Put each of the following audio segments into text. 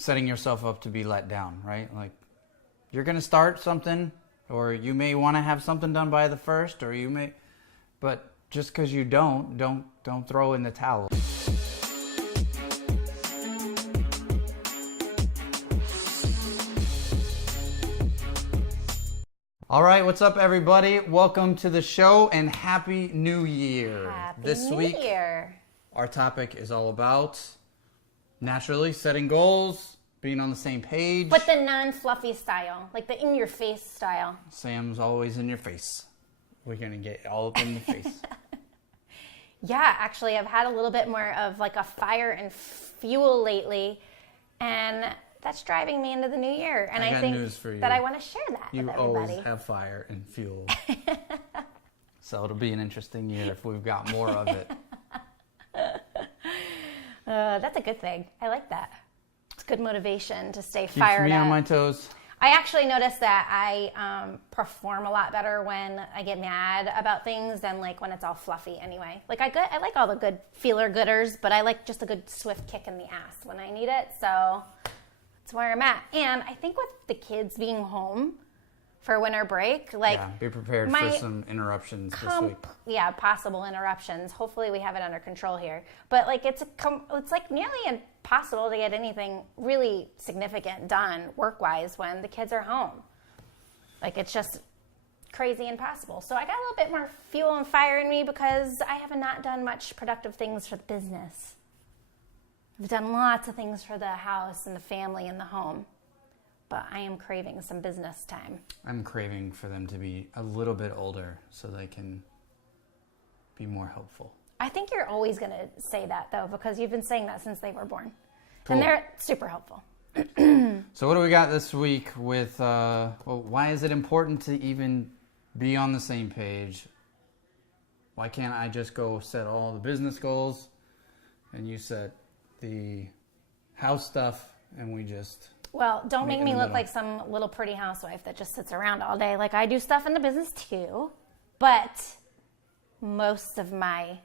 setting yourself up to be let down, right? Like, you're going to start something, or you may want to have something done by the first, or you may, but just because you don't throw in the towel. All right, what's up, everybody? Welcome to the show and Happy New Year. Happy New Year. Our topic is all about naturally setting goals, being on the same page. But the non-fluffy style, like the in-your-face style. Sam's always in your face. We're going to get all up in the face. Yeah, actually, I've had a little bit more of like a fire and fuel lately, and that's driving me into the new year. And I think news for you. that I want to share that with everybody. You always have fire and fuel. So it'll be an interesting year if we've got more of it. That's a good thing. I like that. It's good motivation to stay Keeps fired up. me on my toes. I actually noticed that I perform a lot better when I get mad about things than like when it's all fluffy anyway. Like I like all the good feeler gooders, but I like just a good swift kick in the ass when I need it. So that's where I'm at. And I think with the kids being home for winter break, like be prepared for some interruptions this week. Yeah, possible interruptions. Hopefully we have it under control here. But like it's like nearly impossible to get anything really significant done work-wise when the kids are home. Like it's just crazy impossible. So I got a little bit more fuel and fire in me because I have not done much productive things for the business. I've done lots of things for the house and the family and the home. But I am craving some business time. I'm craving for them to be a little bit older so they can be more helpful. I think you're always going to say that, though, because you've been saying that since they were born. Cool. And they're super helpful. So what do we got this week with, why is it important to even be on the same page? Why can't I just go set all the business goals and you set the house stuff and we just... Well, don't make me look like some little pretty housewife that just sits around all day. Like, I do stuff in the business too, but most of my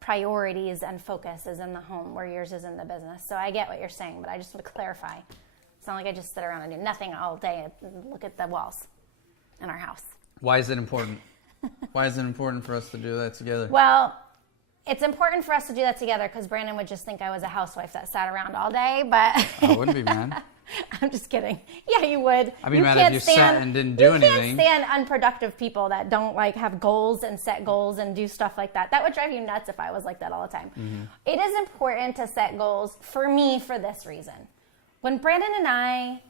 priorities and focus is in the home where yours is in the business. So I get what you're saying, but I just want to clarify. It's not like I just sit around and do nothing all day and look at the walls in our house. Why is it important? Why is it important for us to do that together? Well, it's important for us to do that together because Brandon would just think I was a housewife that sat around all day, but... I wouldn't be mad. I'm just kidding. Yeah, you would. I'd be mad if you sat and didn't do anything. You can't stand unproductive people that don't like have goals and set goals and do stuff like that. That would drive you nuts if I was like that all the time. Mm-hmm. It is important to set goals for me for this reason. When Brandon and I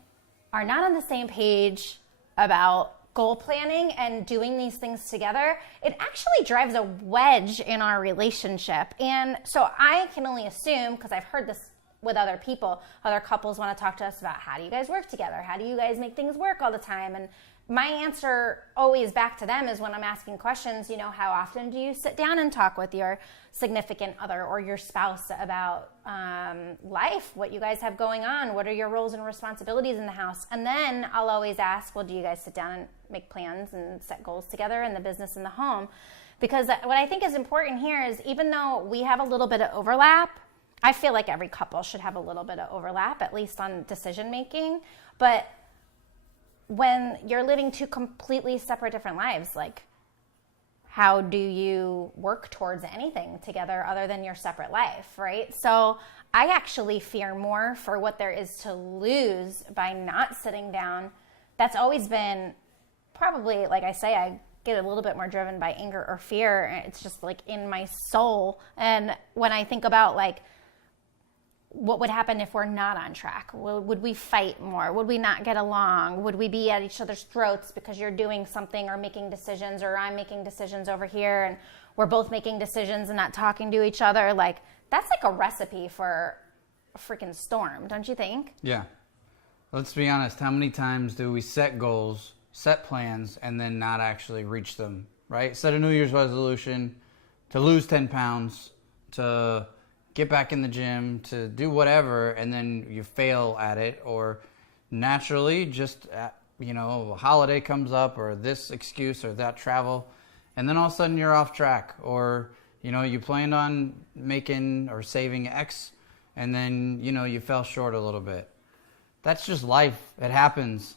are not on the same page about goal planning and doing these things together, it actually drives a wedge in our relationship. And so I can only assume, because I've heard this with other people, other couples want to talk to us about how do you guys work together? How do you guys make things work all the time? And my answer always back to them is when I'm asking questions, how often do you sit down and talk with your significant other or your spouse about life, what you guys have going on? What are your roles and responsibilities in the house? And then I'll always ask, well, do you guys sit down and make plans and set goals together in the business and the home? Because what I think is important here is even though we have a little bit of overlap, I feel like every couple should have a little bit of overlap, at least on decision making. But when you're living two completely separate different lives, like how do you work towards anything together other than your separate life, right? So I actually fear more for what there is to lose by not sitting down. That's always been probably, like I say, I get a little bit more driven by anger or fear. It's just like in my soul. And when I think about like, what would happen if we're not on track? Would we fight more? Would we not get along? Would we be at each other's throats because you're doing something or making decisions or I'm making decisions over here and we're both making decisions and not talking to each other? Like, that's like a recipe for a freaking storm, don't you think? Yeah. Let's be honest. How many times do we set goals, set plans, and then not actually reach them, right? Set a New Year's resolution to lose 10 pounds, to get back in the gym, to do whatever, and then you fail at it, or naturally just, a holiday comes up, or this excuse, or that travel, and then all of a sudden you're off track, or, you planned on making or saving X, and then, you fell short a little bit. that's just life. It happens.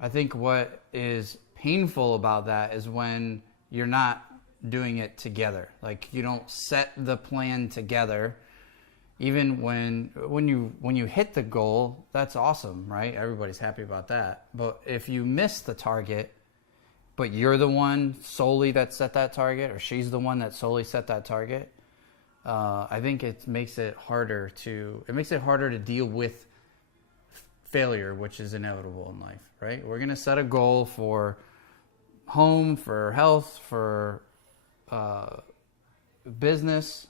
I think what is painful about that is when you're not doing it together. Like, you don't set the plan together. Even when you hit the goal, that's awesome, right? Everybody's happy about that. But if you miss the target, but you're the one solely that set that target, or she's the one that solely set that target, I think it makes it harder to deal with failure, which is inevitable in life, right? We're gonna set a goal for home, for health, for business,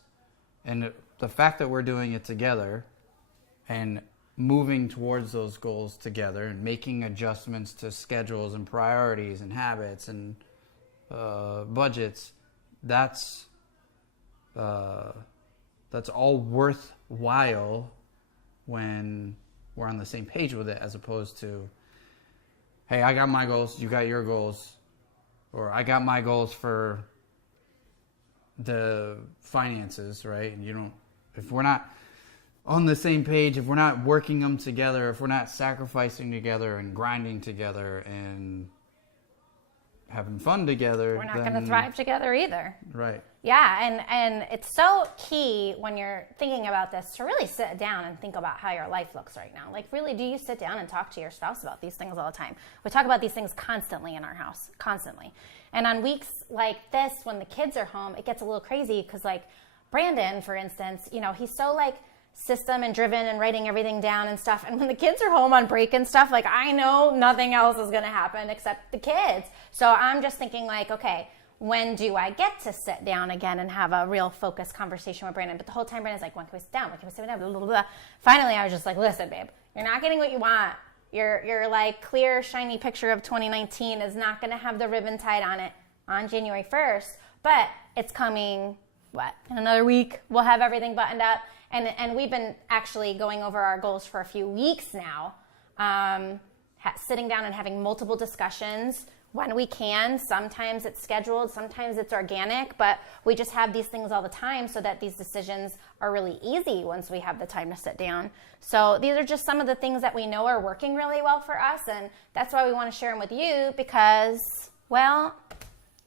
and the fact that we're doing it together and moving towards those goals together and making adjustments to schedules and priorities and habits and budgets, that's all worthwhile when we're on the same page with it, as opposed to, hey, I got my goals, you got your goals, or I got my goals for the finances, right? And if we're not on the same page, if we're not working them together, if we're not sacrificing together and grinding together and having fun together, we're not going to thrive together either. Right. Yeah, and it's so key when you're thinking about this to really sit down and think about how your life looks right now. Like, really, do you sit down and talk to your spouse about these things all the time? We talk about these things constantly in our house, constantly. And on weeks like this, when the kids are home, it gets a little crazy because, like, Brandon, for instance, he's so, like, system and driven and writing everything down and stuff. And when the kids are home on break and stuff, like, I know nothing else is going to happen except the kids. So I'm just thinking, like, okay, when do I get to sit down again and have a real focused conversation with Brandon? But the whole time Brandon's like, when can we sit down? When can we sit down? Blah, blah, blah. Finally, I was just like, listen, babe, you're not getting what you want. Your like clear, shiny picture of 2019 is not going to have the ribbon tied on it on January 1st, but it's coming, in another week, we'll have everything buttoned up. And we've been actually going over our goals for a few weeks now, sitting down and having multiple discussions when we can. Sometimes it's scheduled, sometimes it's organic, but we just have these things all the time so that these decisions are really easy once we have the time to sit down. So these are just some of the things that we know are working really well for us, and that's why we want to share them with you because, well,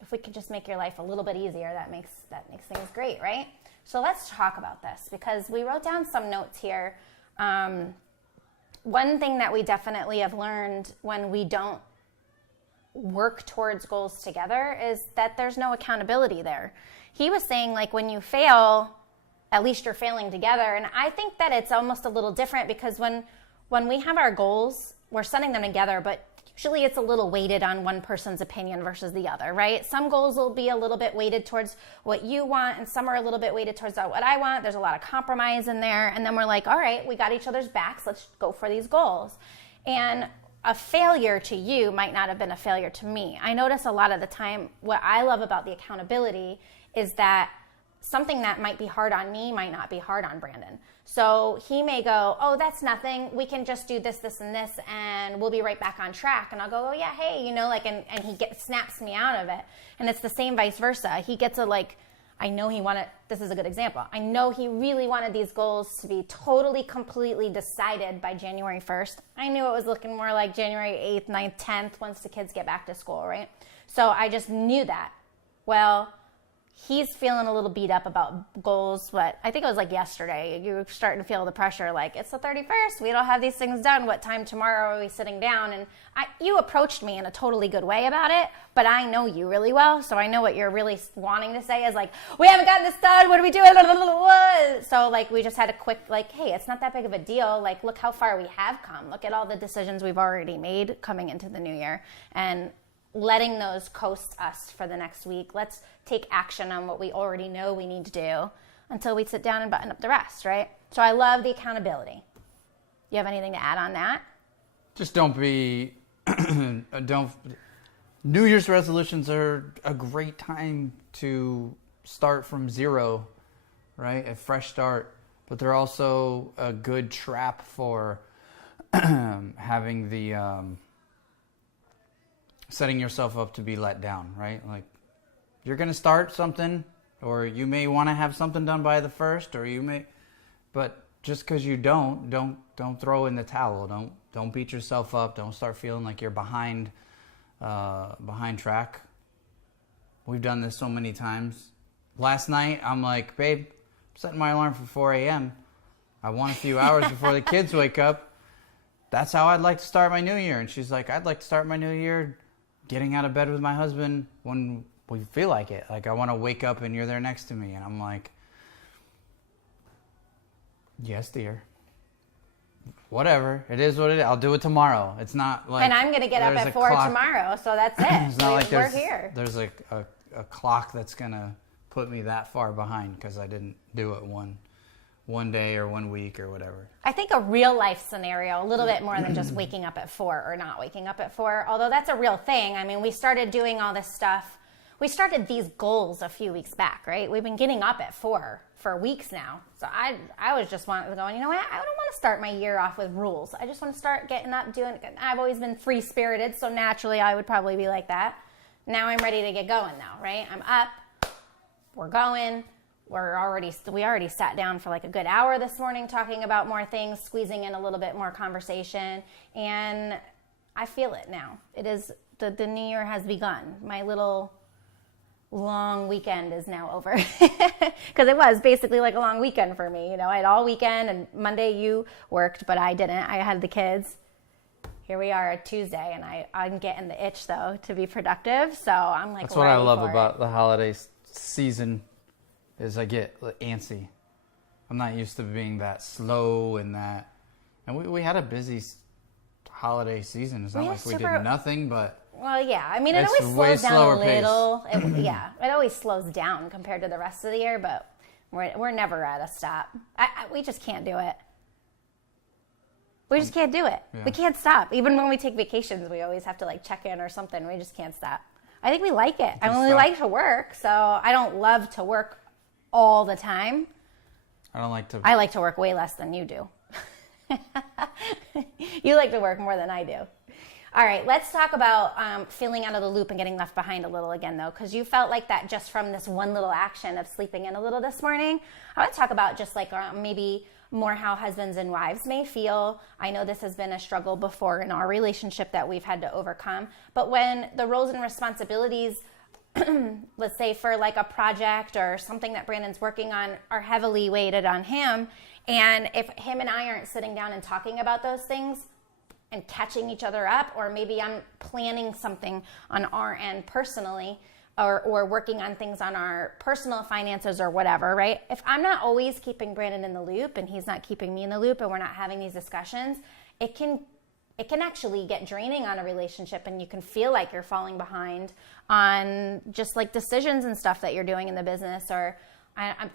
if we could just make your life a little bit easier, that makes things great, right? So let's talk about this because we wrote down some notes here. One thing that we definitely have learned when we don't work towards goals together is that there's no accountability there. He was saying, like, when you fail, at least you're failing together. And I think that it's almost a little different because when we have our goals, we're setting them together, but usually it's a little weighted on one person's opinion versus the other, right? Some goals will be a little bit weighted towards what you want, and some are a little bit weighted towards what I want. There's a lot of compromise in there. And then we're like, all right, we got each other's backs. Let's go for these goals. And a failure to you might not have been a failure to me. I notice a lot of the time, what I love about the accountability is that something that might be hard on me might not be hard on Brandon. So he may go, oh, that's nothing. We can just do this, this, and this, and we'll be right back on track. And I'll go, oh, yeah, hey, and he snaps me out of it. And it's the same vice versa. He gets I know he wanted, this is a good example. I know he really wanted these goals to be totally, completely decided by January 1st. I knew it was looking more like January 8th, 9th, 10th once the kids get back to school, right? So I just knew that. Well, he's feeling a little beat up about goals, but I think it was like yesterday. You were starting to feel the pressure, like, it's the 31st. We don't have these things done. What time tomorrow are we sitting down? And you approached me in a totally good way about it, but I know you really well, so I know what you're really wanting to say is like, we haven't gotten this done. What are we doing? So, like, we just had a quick, like, hey, it's not that big of a deal. Like, look how far we have come. Look at all the decisions we've already made coming into the new year. And letting those coast us for the next week. Let's take action on what we already know we need to do until we sit down and button up the rest, right? So I love the accountability. You have anything to add on that? Just New Year's resolutions are a great time to start from zero, right? A fresh start. But they're also a good trap for having the setting yourself up to be let down, right? Like, you're going to start something, or you may want to have something done by the 1st, but just because you don't throw in the towel. Don't beat yourself up. Don't start feeling like you're behind track. We've done this so many times. Last night, I'm like, babe, I'm setting my alarm for 4 a.m. I want a few hours before the kids wake up. That's how I'd like to start my new year. And she's like, I'd like to start my new year getting out of bed with my husband when we feel like it. Like, I want to wake up and you're there next to me. And I'm like, yes, dear. Whatever. It is what it is. I'll do it tomorrow. It's not like... And I'm going to get up at 4 tomorrow, so that's it. It's not like we're here. There's a clock that's going to put me that far behind because I didn't do it one day or 1 week or whatever. I think a real life scenario, a little bit more than just waking up at 4 or not waking up at 4, although that's a real thing. I mean, we started doing all this stuff. We started these goals a few weeks back, right? We've been getting up at 4 for weeks now. So I was just going, you know what? I don't want to start my year off with rules. I just want to start getting up, doing it. I've always been free-spirited, so naturally I would probably be like that. Now I'm ready to get going now, right? I'm up. We're going. We already sat down for like a good hour this morning talking about more things, squeezing in a little bit more conversation, and I feel it now. It is, the new year has begun. My little long weekend is now over because it was basically like a long weekend for me. You know, I had all weekend, and Monday you worked, but I didn't. I had the kids. Here we are at Tuesday, and I'm getting the itch though to be productive. So I'm like, that's what I love about the holiday season is I get antsy. I'm not used to being that slow and we had a busy holiday season. It's not like we did nothing, but. Well, yeah. I mean, it always slows down a little. It always slows down compared to the rest of the year, but we're never at a stop. We just can't do it. We just can't do it. Yeah. We can't stop. Even when we take vacations, we always have to like check in or something. We just can't stop. I think we like it. I mean, we like to work, so I don't love to work all the time. I like to work way less than you do. You like to work more than I do. All right, let's talk about feeling out of the loop and getting left behind a little again, though, because you felt like that just from this one little action of sleeping in a little this morning. I want to talk about just like maybe more how husbands and wives may feel. I know this has been a struggle before in our relationship that we've had to overcome, but when the roles and responsibilities, let's say for like a project or something that Brandon's working on, are heavily weighted on him, and if him and I aren't sitting down and talking about those things and catching each other up, or maybe I'm planning something on our end personally, or working on things on our personal finances or whatever, right? If I'm not always keeping Brandon in the loop and he's not keeping me in the loop and we're not having these discussions, it can actually get draining on a relationship, and you can feel like you're falling behind on just like decisions and stuff that you're doing in the business, or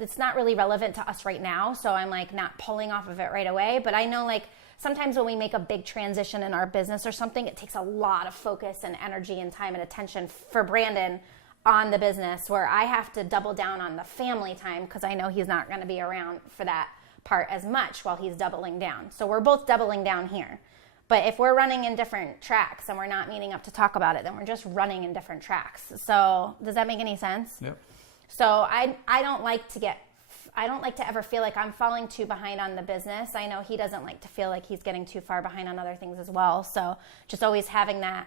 it's not really relevant to us right now, so I'm like not pulling off of it right away. But I know like sometimes when we make a big transition in our business or something, it takes a lot of focus and energy and time and attention for Brandon on the business, where I have to double down on the family time because I know he's not going to be around for that part as much while he's doubling down. So we're both doubling down here. But if we're running in different tracks and we're not meeting up to talk about it, then we're just running in different tracks. So does that make any sense? Yep. So I don't like to ever feel like I'm falling too behind on the business. I know he doesn't like to feel like he's getting too far behind on other things as well. So just always having that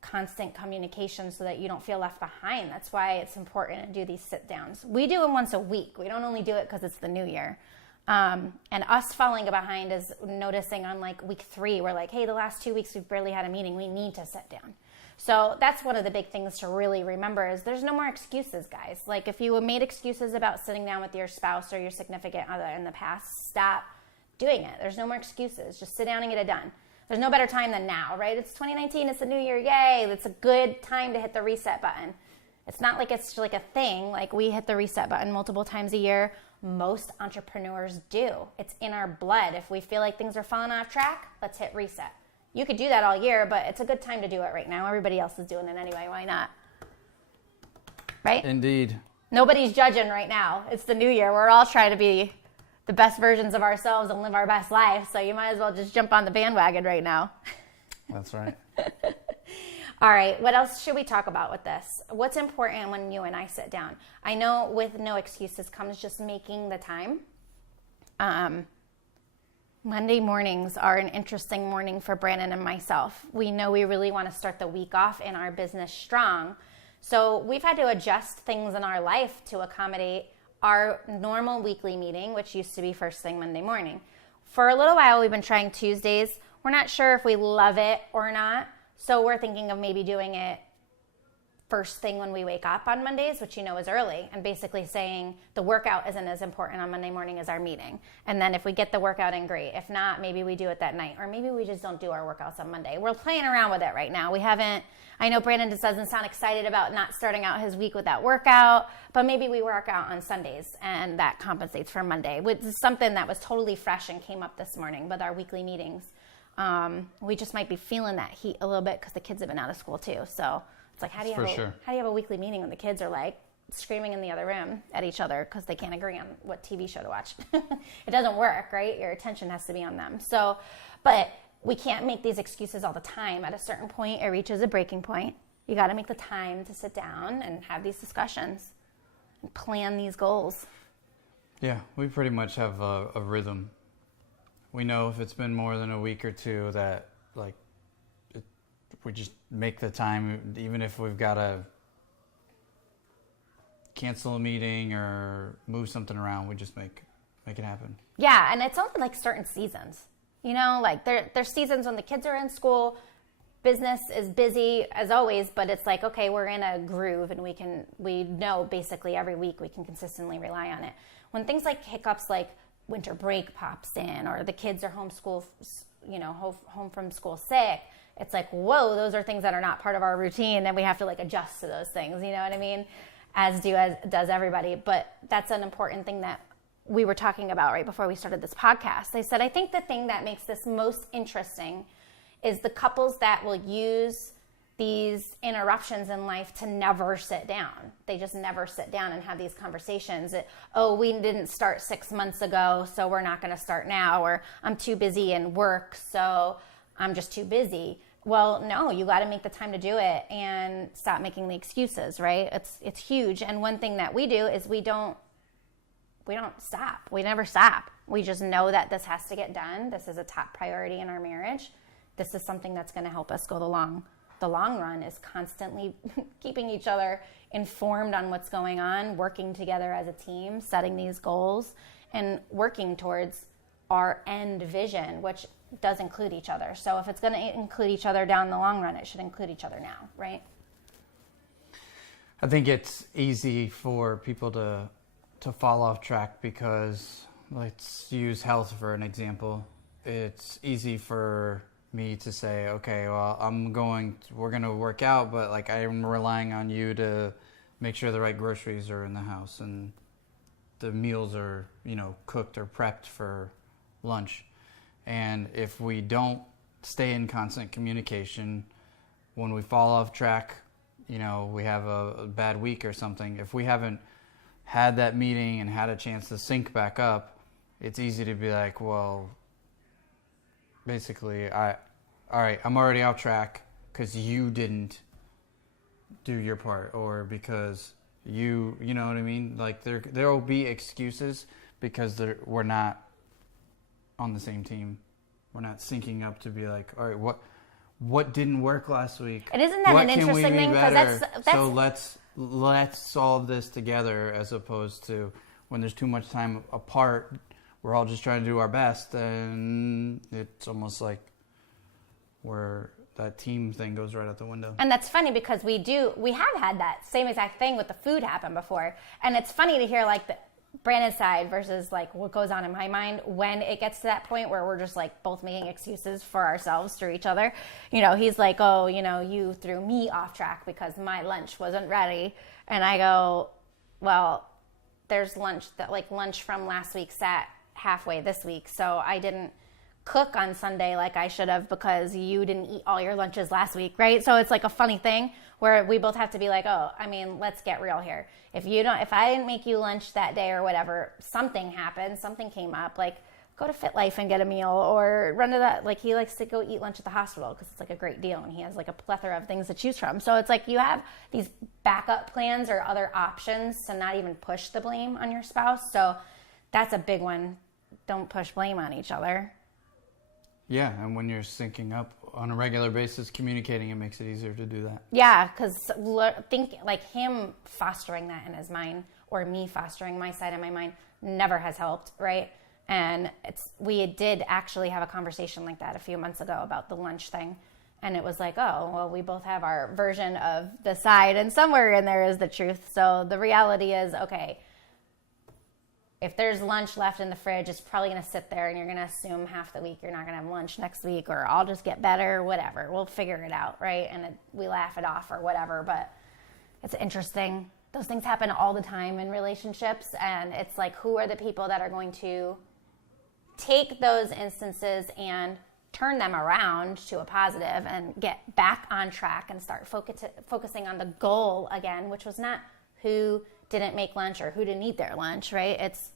constant communication so that you don't feel left behind. That's why it's important to do these sit downs. We do them once a week. We don't only do it because it's the new year. And us falling behind is noticing on like week 3, we're like, hey, the last 2 weeks we've barely had a meeting. We need to sit down. So that's one of the big things to really remember is there's no more excuses, guys. Like if you made excuses about sitting down with your spouse or your significant other in the past, stop doing it. There's no more excuses. Just sit down and get it done. There's no better time than now, right? It's 2019. It's the new year. Yay. It's a good time to hit the reset button. It's not like it's like a thing. Like we hit the reset button multiple times a year. Most entrepreneurs do. It's in our blood. If we feel like things are falling off track, let's hit reset. You could do that all year, but it's a good time to do it right now. Everybody else is doing it anyway. Why not? Right? Indeed. Nobody's judging right now. It's the new year. We're all trying to be the best versions of ourselves and live our best life. So you might as well just jump on the bandwagon right now. That's right. All right. What else should we talk about with this? What's important when you and I sit down? I know with no excuses comes just making the time. Monday mornings are an interesting morning for Brandon and myself. We know we really want to start the week off in our business strong. So we've had to adjust things in our life to accommodate our normal weekly meeting, which used to be first thing Monday morning. For a little while, we've been trying Tuesdays. We're not sure if we love it or not. So we're thinking of maybe doing it first thing when we wake up on Mondays, which is early, and basically saying the workout isn't as important on Monday morning as our meeting. And then if we get the workout in, great. If not, maybe we do it that night, or maybe we just don't do our workouts on Monday. We're playing around with it right now. I know Brandon just doesn't sound excited about not starting out his week with that workout, but maybe we work out on Sundays and that compensates for Monday, which is something that was totally fresh and came up this morning with our weekly meetings. We just might be feeling that heat a little bit because the kids have been out of school too. So it's like, how do you have a weekly meeting when the kids are like screaming in the other room at each other because they can't agree on what TV show to watch? It doesn't work, right? Your attention has to be on them. So, but we can't make these excuses all the time. At a certain point, it reaches a breaking point. You got to make the time to sit down and have these discussions and plan these goals. Yeah, we pretty much have a rhythm. We know if it's been more than a week or two that we just make the time, even if we've got to cancel a meeting or move something around, we just make it happen. Yeah, and it's only like certain seasons. Like there's seasons when the kids are in school, business is busy as always, but it's like, okay, we're in a groove and we know basically every week we can consistently rely on it. When things like hiccups like winter break pops in, or the kids are home from school sick, it's like, whoa, those are things that are not part of our routine, and we have to adjust to those things, you know what I mean? As does everybody. But that's an important thing that we were talking about right before we started this podcast. They said, I think the thing that makes this most interesting is the couples that will use these interruptions in life to never sit down. They just never sit down and have these conversations. We didn't start 6 months ago, so we're not going to start now. Or I'm too busy in work, so I'm just too busy. Well, no, you got to make the time to do it and stop making the excuses, right? It's huge. And one thing that we do is we don't stop. We never stop. We just know that this has to get done. This is a top priority in our marriage. This is something that's going to help us go the long run, is constantly keeping each other informed on what's going on, working together as a team, setting these goals, and working towards our end vision, which does include each other. So if it's going to include each other down the long run, it should include each other now, right? I think it's easy for people to fall off track because, let's use health for an example. It's easy for me to say, okay, well, we're going to work out, but I'm relying on you to make sure the right groceries are in the house and the meals are, cooked or prepped for lunch. And if we don't stay in constant communication, when we fall off track, we have a bad week or something. If we haven't had that meeting and had a chance to sync back up, it's easy to be like, well, basically, all right, I'm already off track because you didn't do your part, or because you know what I mean? There will be excuses because we're not on the same team. We're not syncing up to be like, all right, what didn't work last week? And isn't that an interesting thing? Because that's so let's solve this together, as opposed to when there's too much time apart, we're all just trying to do our best, and it's almost like that team thing goes right out the window. And that's funny because we have had that same exact thing with the food happen before. And it's funny to hear the Brandon's side versus what goes on in my mind when it gets to that point where we're just both making excuses for ourselves through each other. He's like, oh, you threw me off track because my lunch wasn't ready. And I go, well, there's lunch from last week sat halfway this week. So I didn't cook on Sunday like I should have because you didn't eat all your lunches last week, right? So it's a funny thing where we both have to be let's get real here. If I didn't make you lunch that day or whatever, something happened, something came up, go to Fit Life and get a meal, or run to that. He likes to go eat lunch at the hospital because it's a great deal and he has a plethora of things to choose from. So it's you have these backup plans or other options to not even push the blame on your spouse. So that's a big one. Don't push blame on each other. Yeah, and when you're syncing up on a regular basis, communicating, it makes it easier to do that. Yeah, because think like him fostering that in his mind, or me fostering my side of my mind, never has helped, right? And we did actually have a conversation like that a few months ago about the lunch thing. And it was like, oh, well, we both have our version of the side, and somewhere in there is the truth. So the reality is, okay, if there's lunch left in the fridge, it's probably going to sit there, and you're going to assume half the week you're not going to have lunch next week, or I'll just get better, whatever. We'll figure it out, right? And we laugh it off or whatever. But it's interesting. Those things happen all the time in relationships. And it's like, who are the people that are going to take those instances and turn them around to a positive and get back on track and start focusing on the goal again, which was not who didn't make lunch or who didn't eat their lunch, right? It's,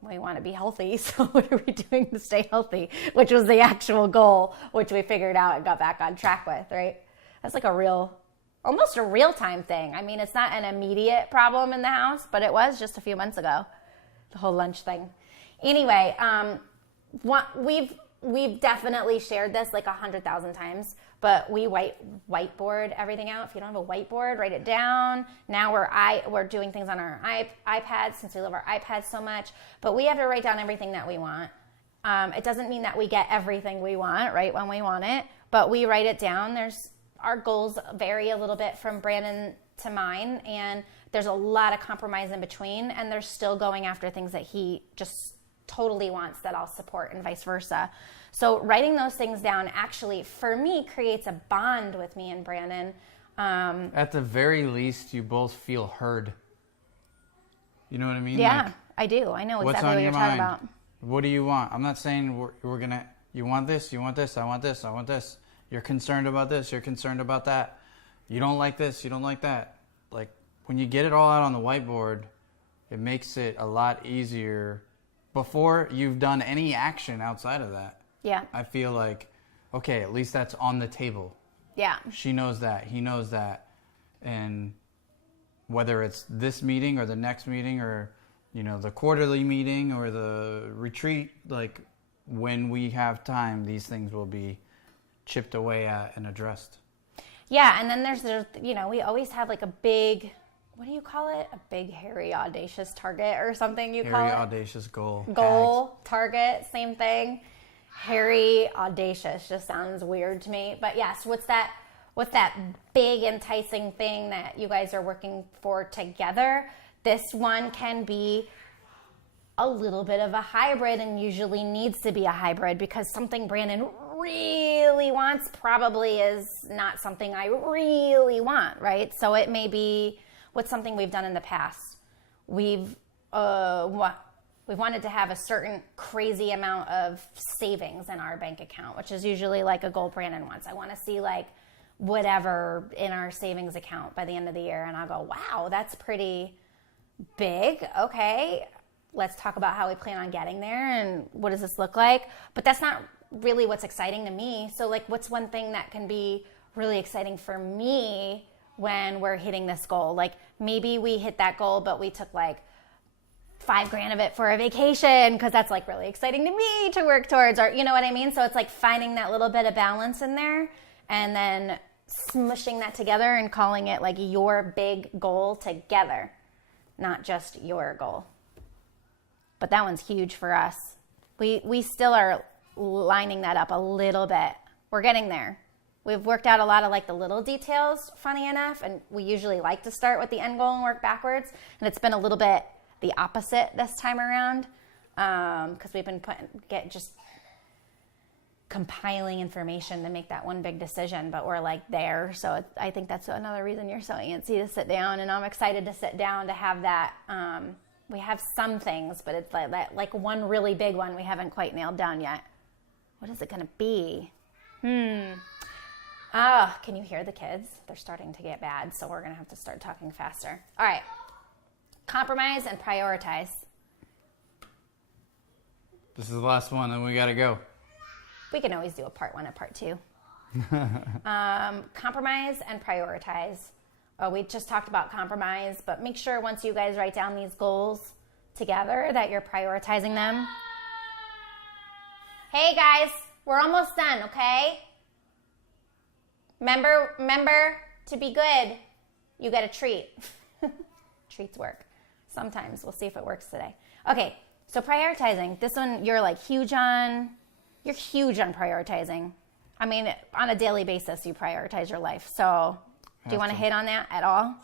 we want to be healthy, so what are we doing to stay healthy? Which was the actual goal, which we figured out and got back on track with, right? That's like almost a real-time thing. I mean, it's not an immediate problem in the house, but it was just a few months ago, the whole lunch thing. Anyway, we've definitely shared this like 100,000 times, but we whiteboard everything out. If you don't have a whiteboard, write it down. Now we're doing things on our iPads, since we love our iPads so much, but we have to write down everything that we want. It doesn't mean that we get everything we want right when we want it, but we write it down. Our goals vary a little bit from Brandon to mine, and there's a lot of compromise in between, and they're still going after things that he just totally wants that I'll support, and vice versa. So writing those things down actually, for me, creates a bond with me and Brandon. At the very least, you both feel heard. You know what I mean? Yeah, like, I do. I know what's exactly on what your you're talking mind? about. What do you want? I'm not saying we're going to, you want this, I want this, I want this. You're concerned about this, you're concerned about that. You don't like this, you don't like that. Like, when you get it all out on the whiteboard, it makes it a lot easier before you've done any action outside of that. Yeah. I feel like, okay, at least that's on the table. Yeah. She knows that. He knows that. And whether it's this meeting or the next meeting or, the quarterly meeting or the retreat, like, when we have time, these things will be chipped away at and addressed. Yeah, and then there's we always have like a big, what do you call it? A big, hairy, audacious target or something you call it? Hairy, audacious goal. Goal, target, same thing. Hairy, audacious just sounds weird to me. But yes, what's that big, enticing thing that you guys are working for together? This one can be a little bit of a hybrid, and usually needs to be a hybrid, because something Brandon really wants probably is not something I really want, right? So it may be what's something we've done in the past. We've wanted to have a certain crazy amount of savings in our bank account, which is usually like a goal Brandon wants. I want to see like whatever in our savings account by the end of the year. And I'll go, wow, that's pretty big. Okay, let's talk about how we plan on getting there and what does this look like? But that's not really what's exciting to me. So like, what's one thing that can be really exciting for me when we're hitting this goal? Like, maybe we hit that goal, but we took like $5,000 of it for a vacation, because that's like really exciting to me to work towards, or you know what I mean? So it's like finding that little bit of balance in there and then smushing that together and calling it like your big goal together, not just your goal. But that one's huge for us. We still are lining that up a little bit. We're getting there. We've worked out a lot of like the little details, funny enough, and we usually like to start with the end goal and work backwards. And it's been a little bit the opposite this time around, because we've been just compiling information to make that one big decision, but we're like there. So I think that's another reason you're so antsy to sit down, and I'm excited to sit down to have that. We have some things, but it's like one really big one we haven't quite nailed down yet. What is it going to be? Can you hear the kids? They're starting to get bad, so we're going to have to start talking faster. All right. Compromise and prioritize. This is the last one, and we got to go. We can always do a part 1 and part 2. Compromise and prioritize. We just talked about compromise, but make sure once you guys write down these goals together that you're prioritizing them. Hey guys, we're almost done, okay? Remember to be good. You get a treat. Treats work. Sometimes. We'll see if it works today. Okay, so prioritizing. This one you're like huge on. You're huge on prioritizing. I mean, on a daily basis, you prioritize your life. So do you want to hit on that at all?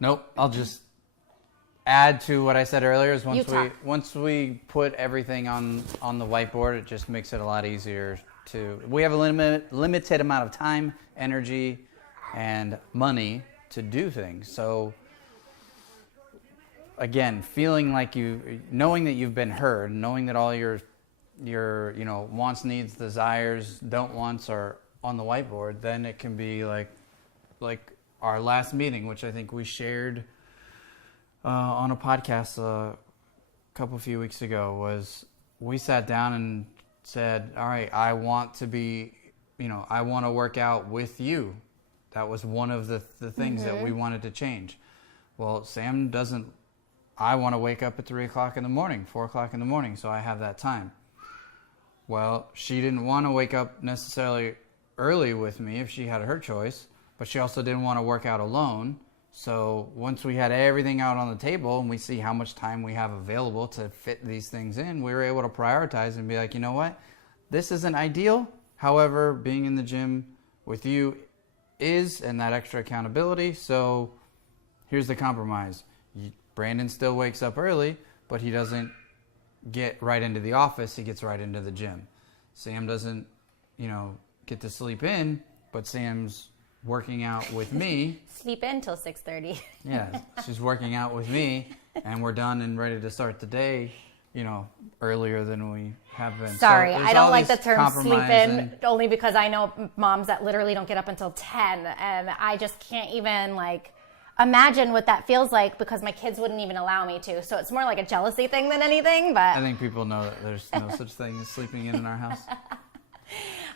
Nope. I'll just add to what I said earlier. Is once we put everything on the whiteboard, it just makes it a lot easier to. We have a limited amount of time, energy, and money to do things. So again, feeling like knowing that you've been heard, knowing that all your wants, needs, desires, don't wants are on the whiteboard, then it can be like our last meeting, which I think we shared on a podcast a few weeks ago, was we sat down and said, all right, I want to work out with you. That was one of the things that we wanted to change. Well, Sam doesn't, I want to wake up at 3 o'clock in the morning, 4 o'clock in the morning, so I have that time. Well, she didn't want to wake up necessarily early with me if she had her choice, but she also didn't want to work out alone. So once we had everything out on the table and we see how much time we have available to fit these things in, we were able to prioritize and be like, you know what? This isn't ideal. However, being in the gym with you is, and that extra accountability. So here's the compromise. Brandon still wakes up early, but he doesn't get right into the office. He gets right into the gym. Sam doesn't, get to sleep in, but Sam's working out with me. Sleep in till 6:30. Yeah, she's working out with me, and we're done and ready to start the day, earlier than we have been. Sorry, so I don't like the term sleep in, only because I know moms that literally don't get up until 10, and I just can't even, imagine what that feels like because my kids wouldn't even allow me to. So it's more like a jealousy thing than anything, but... I think people know that there's no such thing as sleeping in our house.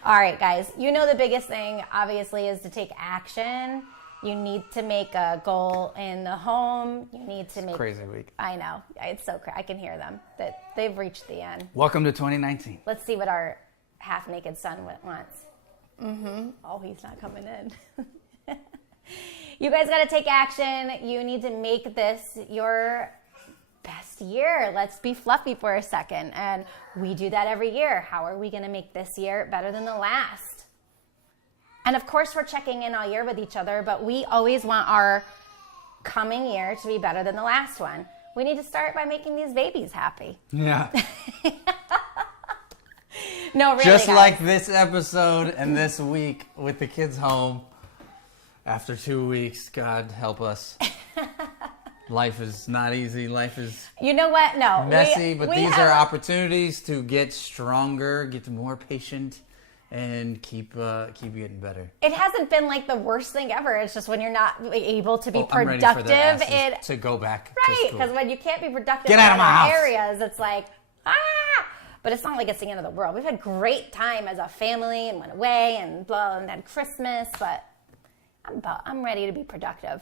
All right, guys. The biggest thing, obviously, is to take action. You need to make a goal in the home. You need to make... Crazy week. I know. It's so crazy. I can hear them. That they've reached the end. Welcome to 2019. Let's see what our half-naked son wants. Oh, he's not coming in. You guys got to take action. You need to make this your best year. Let's be fluffy for a second. And we do that every year. How are we going to make this year better than the last? And of course, we're checking in all year with each other, but we always want our coming year to be better than the last one. We need to start by making these babies happy. Yeah. No, really, Just guys. like this episode and this week with the kids home. After 2 weeks, God help us. Life is not easy. Life is messy, but these are opportunities to get stronger, get more patient, and keep getting better. It hasn't been the worst thing ever. It's just when you're not able to be productive. I'm ready for the to go back right, to school. Because when you can't be productive Get out of my house. areas, it's But it's not like it's the end of the world. We've had great time as a family and went away and had Christmas, but I'm ready to be productive.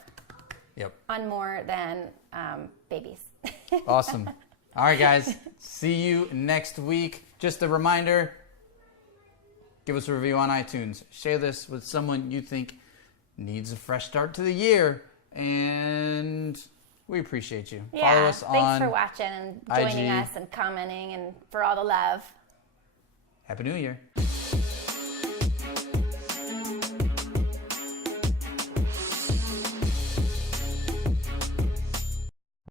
Yep. On more than babies. Awesome. All right, guys. See you next week. Just a reminder, give us a review on iTunes. Share this with someone you think needs a fresh start to the year. And we appreciate you. Yeah, follow us on thanks for watching and joining IG. us and commenting and for all the love. Happy New Year.